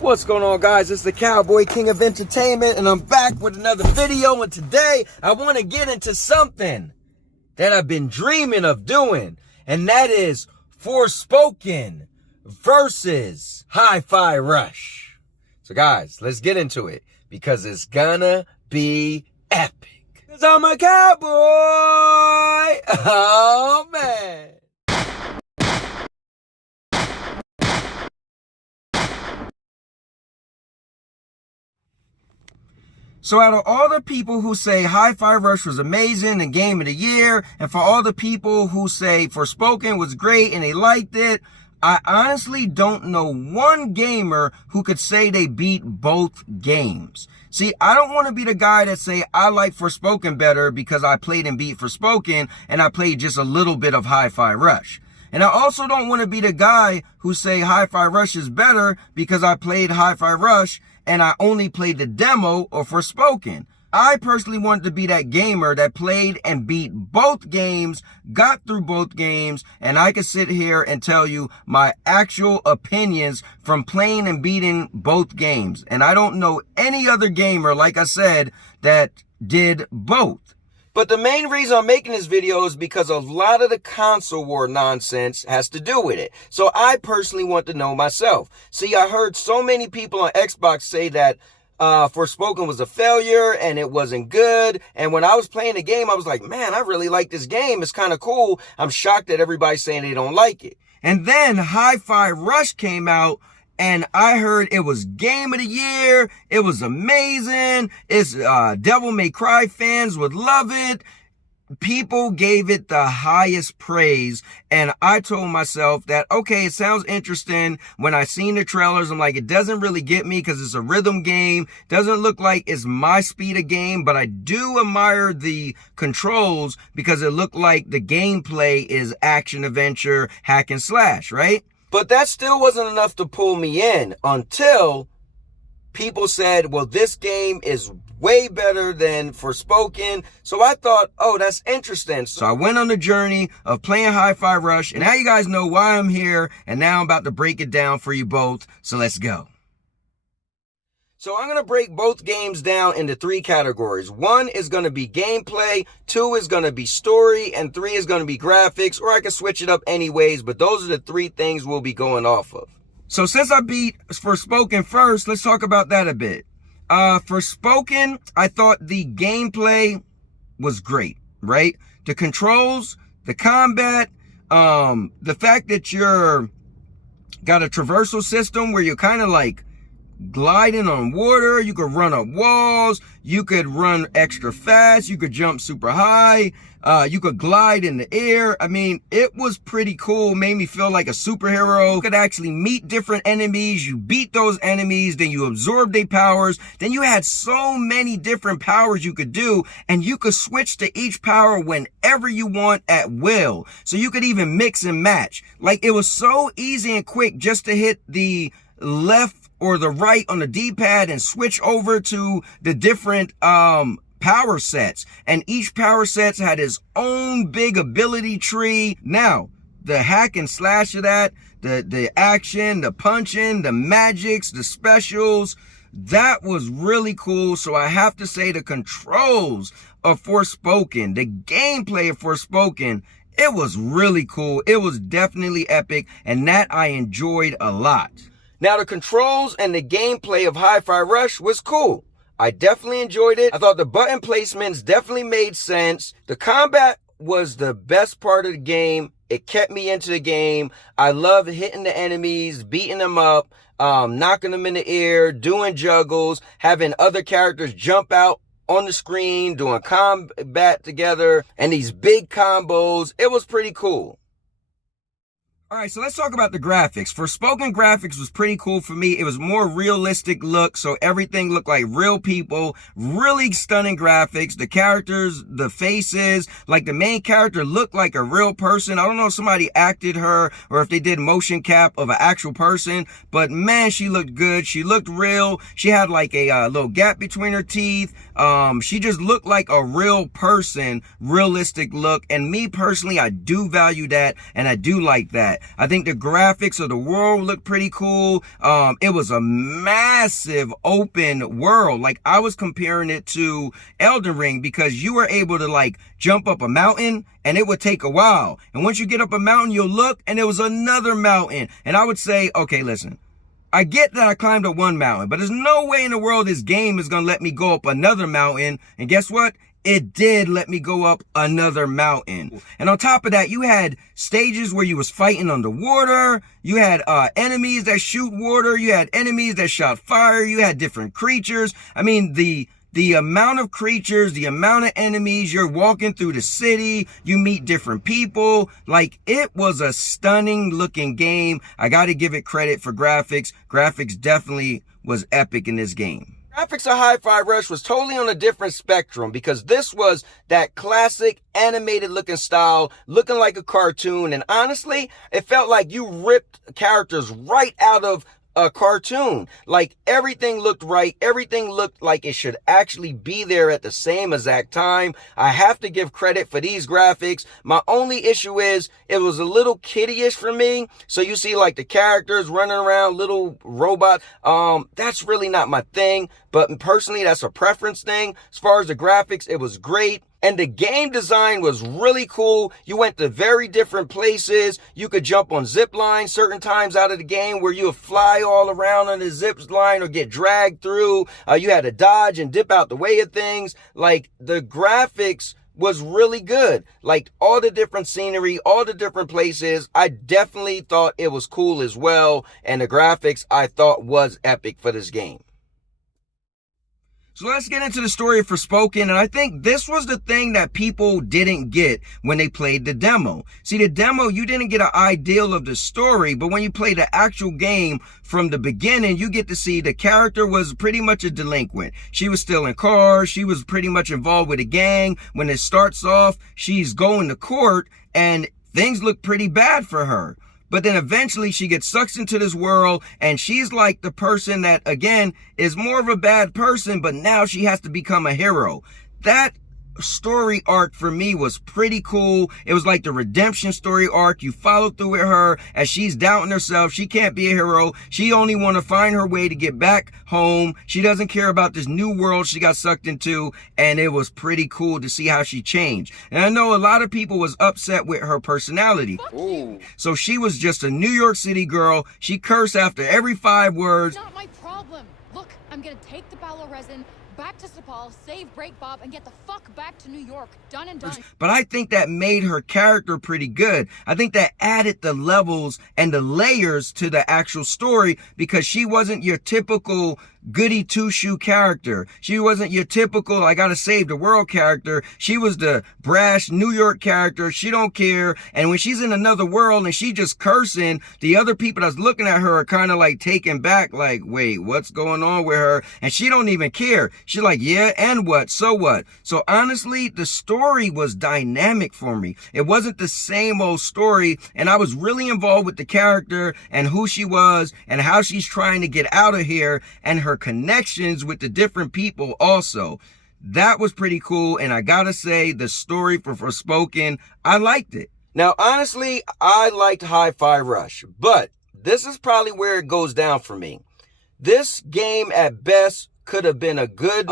What's going on, guys? It's the Cowboy King of Entertainment, and I'm back with another video. And today I want to get into something that I've been dreaming of doing, and that is Forspoken versus Hi-Fi Rush. So guys, let's get into it because it's gonna be epic. 'Cause I'm a cowboy. Oh man. So out of all the people who say Hi-Fi Rush was amazing and game of the year, and for all the people who say Forspoken was great and they liked it, I honestly don't know one gamer who could say they beat both games. See, I don't want to be the guy that say I like Forspoken better because I played and beat Forspoken and I played just a little bit of Hi-Fi Rush. And I also don't want to be the guy who say Hi-Fi Rush is better because I played Hi-Fi Rush and I only played the demo of Forspoken. I personally wanted to be that gamer that played and beat both games, got through both games, and I could sit here and tell you my actual opinions from playing and beating both games. And I don't know any other gamer, like I said, that did both. But the main reason I'm making this video is because a lot of the console war nonsense has to do with it. So I personally want to know myself. See, I heard so many people on Xbox say that Forspoken was a failure and it wasn't good. And when I was playing the game, I was like, man, I really like this game. It's kind of cool. I'm shocked that everybody's saying they don't like it. And then Hi-Fi Rush came out, and I heard it was game of the year. It was amazing. It's Devil May Cry fans would love it. People gave it the highest praise. And I told myself that, okay, it sounds interesting. When I seen the trailers, I'm like, it doesn't really get me because it's a rhythm game. Doesn't look like it's my speed of game, but I do admire the controls because it looked like the gameplay is action adventure, hack and slash, right? But that still wasn't enough to pull me in until people said, well, this game is way better than Forspoken. So I thought, oh, that's interesting. So I went on the journey of playing Hi-Fi Rush, and now you guys know why I'm here, and now I'm about to break it down for you both. So let's go. So I'm going to break both games down into three categories. One is going to be gameplay, two is going to be story, and three is going to be graphics, or I can switch it up anyways, but those are the three things we'll be going off of. So since I beat Forspoken first, let's talk about that a bit. Forspoken, I thought the gameplay was great, right? The controls, the combat, the fact that you're got a traversal system where you're kind of like gliding on water, you could run up walls, you could run extra fast, you could jump super high, you could glide in the air. I mean, it was pretty cool, made me feel like a superhero. You could actually meet different enemies, you beat those enemies, then you absorb their powers, then you had so many different powers you could do, and you could switch to each power whenever you want at will. So you could even mix and match. Like, it was so easy and quick just to hit the left or the right on the D-pad and switch over to the different power sets. And each power set had its own big ability tree. Now, the hack and slash of that, the action, the punching, the magics, the specials, that was really cool. So I have to say the controls of Forspoken, the gameplay of Forspoken, it was really cool. It was definitely epic, and that I enjoyed a lot. Now, the controls and the gameplay of Hi-Fi Rush was cool. I definitely enjoyed it. I thought the button placements definitely made sense. The combat was the best part of the game. It kept me into the game. I loved hitting the enemies, beating them up, knocking them in the air, doing juggles, having other characters jump out on the screen, doing combat together, and these big combos. It was pretty cool. All right, so let's talk about the graphics. Forspoken graphics was pretty cool for me. It was more realistic look, so everything looked like real people. Really stunning graphics. The characters, the faces, like the main character looked like a real person. I don't know if somebody acted her or if they did motion cap of an actual person, but man, she looked good. She looked real. She had like a little gap between her teeth. She just looked like a real person, realistic look. And me personally, I do value that, and I do like that. that. I think the graphics of the world looked pretty cool. It was a massive open world. Like, I was comparing it to Elden Ring because you were able to like jump up a mountain and it would take a while. And once you get up a mountain, you'll look and there was another mountain. And I would say, okay, listen, I get that I climbed up one mountain, but there's no way in the world this game is going to let me go up another mountain. And guess what? It did let me go up another mountain. And on top of that, you had stages where you was fighting underwater. You had enemies that shoot water. You had enemies that shot fire. You had different creatures. I mean, the amount of creatures, the amount of enemies, you're walking through the city, you meet different people. Like, it was a stunning looking game. I got to give it credit for graphics. Graphics definitely was epic in this game. Graphics of Hi-Fi Rush was totally on a different spectrum because this was that classic animated looking style, looking like a cartoon. And honestly, it felt like you ripped characters right out of a cartoon. Like, everything looked right. Everything looked like it should actually be there at the same exact time. I have to give credit for these graphics. My only issue is it was a little kiddie-ish for me. So you see like the characters running around, little robots. That's really not my thing. But personally, that's a preference thing. As far as the graphics, it was great. And the game design was really cool. You went to very different places. You could jump on zip lines certain times out of the game where you would fly all around on the zip line or get dragged through. You had to dodge and dip out the way of things. Like, the graphics was really good. Like, all the different scenery, all the different places. I definitely thought it was cool as well. And the graphics I thought was epic for this game. So let's get into the story of Forspoken, and I think this was the thing that people didn't get when they played the demo. See, the demo, you didn't get an ideal of the story, but when you play the actual game from the beginning, you get to see the character was pretty much a delinquent. She was stealing cars, she was pretty much involved with a gang. When it starts off, she's going to court, and things look pretty bad for her. But then eventually she gets sucked into this world and she's like the person that, again, is more of a bad person, but now she has to become a hero. That story arc for me was pretty cool. It was like the redemption story arc. You follow through with her as she's doubting herself. She can't be a hero. She only want to find her way to get back home. She doesn't care about this new world she got sucked into, and it was pretty cool to see how she changed. And I know a lot of people was upset with her personality. Ooh. So she was just a New York City girl. She cursed after every 5 words. Not my problem. Look, I'm gonna take the Balo resin back to Sepal, save Break Bob, and get the fuck back to New York. Done and done. But I think that made her character pretty good. I think that added the levels and the layers to the actual story because she wasn't your typical goody two-shoe character. She wasn't your typical I gotta save the world character. She was the brash New York character. She don't care. And when she's in another world and she just cursing, the other people that's looking at her are kind of like taken back, like, wait, what's going on with her? And she don't even care. She's like, yeah, and what? So what? So honestly, the story was dynamic for me. It wasn't the same old story, and I was really involved with the character and who she was and how she's trying to get out of here and her connections with the different people also. That was pretty cool, and I gotta say, the story for Forspoken, I liked it. Now, honestly, I liked Hi-Fi Rush, but this is probably where it goes down for me. This game, at best, could have been a good,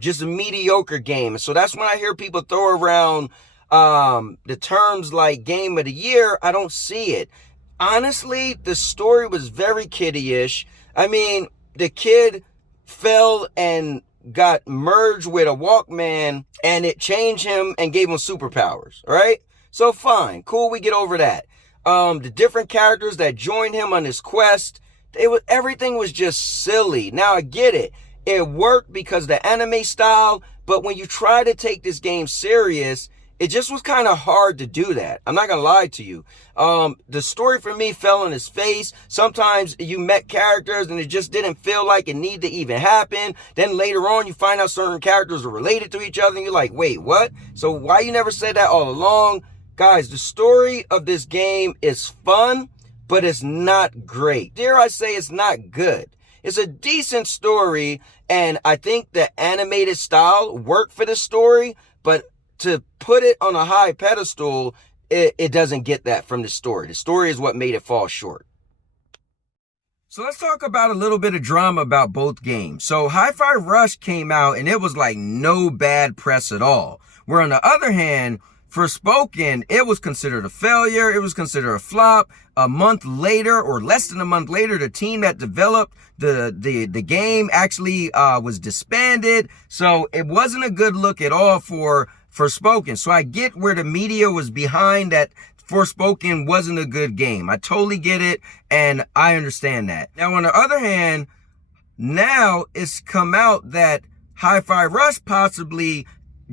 just a mediocre game. So that's when I hear people throw around the terms like Game of the Year, I don't see it. Honestly, the story was very kiddie-ish. I mean, the kid fell and got merged with a Walkman and it changed him and gave him superpowers, right? So fine, cool, we get over that. The different characters that joined him on his quest, everything was just silly. Now I get it. It worked because the anime style, but when you try to take this game serious, it just was kind of hard to do that. I'm not going to lie to you. The story for me fell on his face. Sometimes you met characters and it just didn't feel like it needed to even happen. Then later on, you find out certain characters are related to each other and you're like, wait, what? So why you never said that all along? Guys, the story of this game is fun, but it's not great. Dare I say it's not good. It's a decent story, and I think the animated style worked for the story, but to put it on a high pedestal, it doesn't get that from the story. The story is what made it fall short. So let's talk about a little bit of drama about both games. So Hi-Fi Rush came out and it was like no bad press at all. Where on the other hand, Forspoken, it was considered a failure. It was considered a flop. A month later, or less than a month later, the team that developed the game actually was disbanded. So it wasn't a good look at all for Forspoken. So I get where the media was behind that Forspoken wasn't a good game. I totally get it, and I understand that. Now, on the other hand, now it's come out that Hi-Fi Rush possibly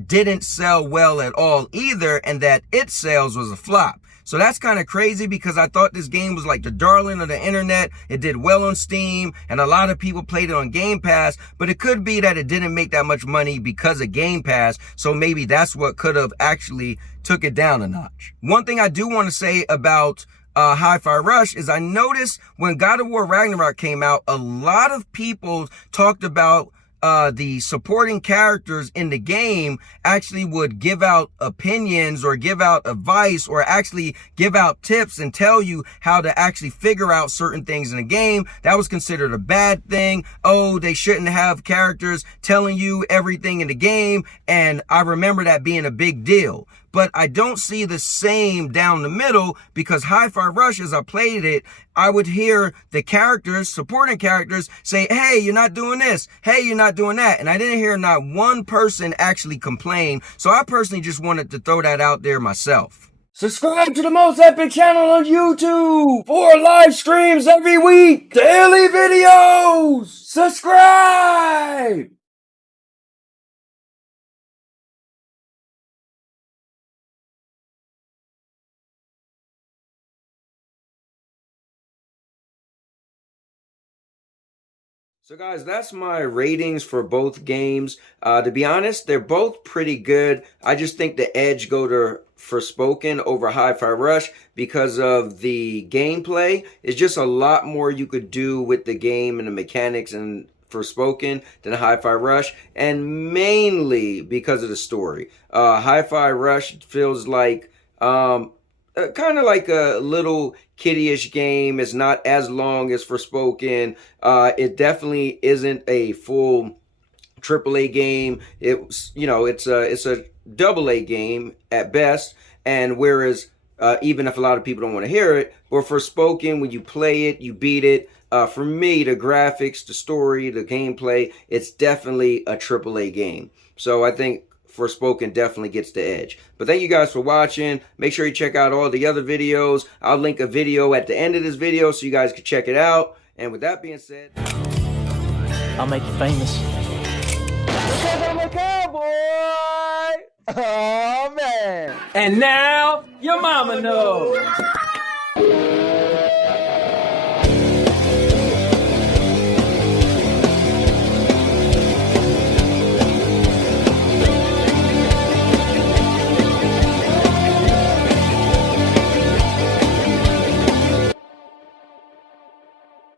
didn't sell well at all either, and that its sales was a flop. So that's kind of crazy because I thought this game was like the darling of the internet. It did well on Steam and a lot of people played it on Game Pass, but it could be that it didn't make that much money because of Game Pass. So maybe that's what could have actually took it down a notch. One thing I do want to say about Hi-Fi Rush is I noticed when God of War Ragnarok came out, a lot of people talked about the supporting characters in the game actually would give out opinions or give out advice or actually give out tips and tell you how to actually figure out certain things in the game. That was considered a bad thing. Oh, they shouldn't have characters telling you everything in the game. And I remember that being a big deal. But I don't see the same down the middle because Hi-Fi Rush, as I played it, I would hear the characters, supporting characters, say, hey, you're not doing this. Hey, you're not doing that. And I didn't hear not one person actually complain. So I personally just wanted to throw that out there myself. Subscribe to the most epic channel on YouTube for live streams every week. Daily videos. Subscribe. So guys, that's my ratings for both games. To be honest, they're both pretty good. I just think the edge go to Forspoken over Hi-Fi Rush because of the gameplay. It's just a lot more you could do with the game and the mechanics and Forspoken than Hi-Fi Rush, and mainly because of the story. Hi-Fi Rush feels like kind of like a little kiddie-ish game. It's not as long as Forspoken. It definitely isn't a full AAA game. It's, you know, it's a AA game at best. And whereas even if a lot of people don't want to hear it, but Forspoken, when you play it, you beat it. For me, the graphics, the story, the gameplay, it's definitely a AAA game. So I think Forspoken definitely gets the edge. But thank you guys for watching. Make sure you check out all the other videos. I'll link a video at the end of this video so you guys can check it out. And with that being said, I'll make you famous. Because I'm a cowboy! Oh man! And now your mama knows.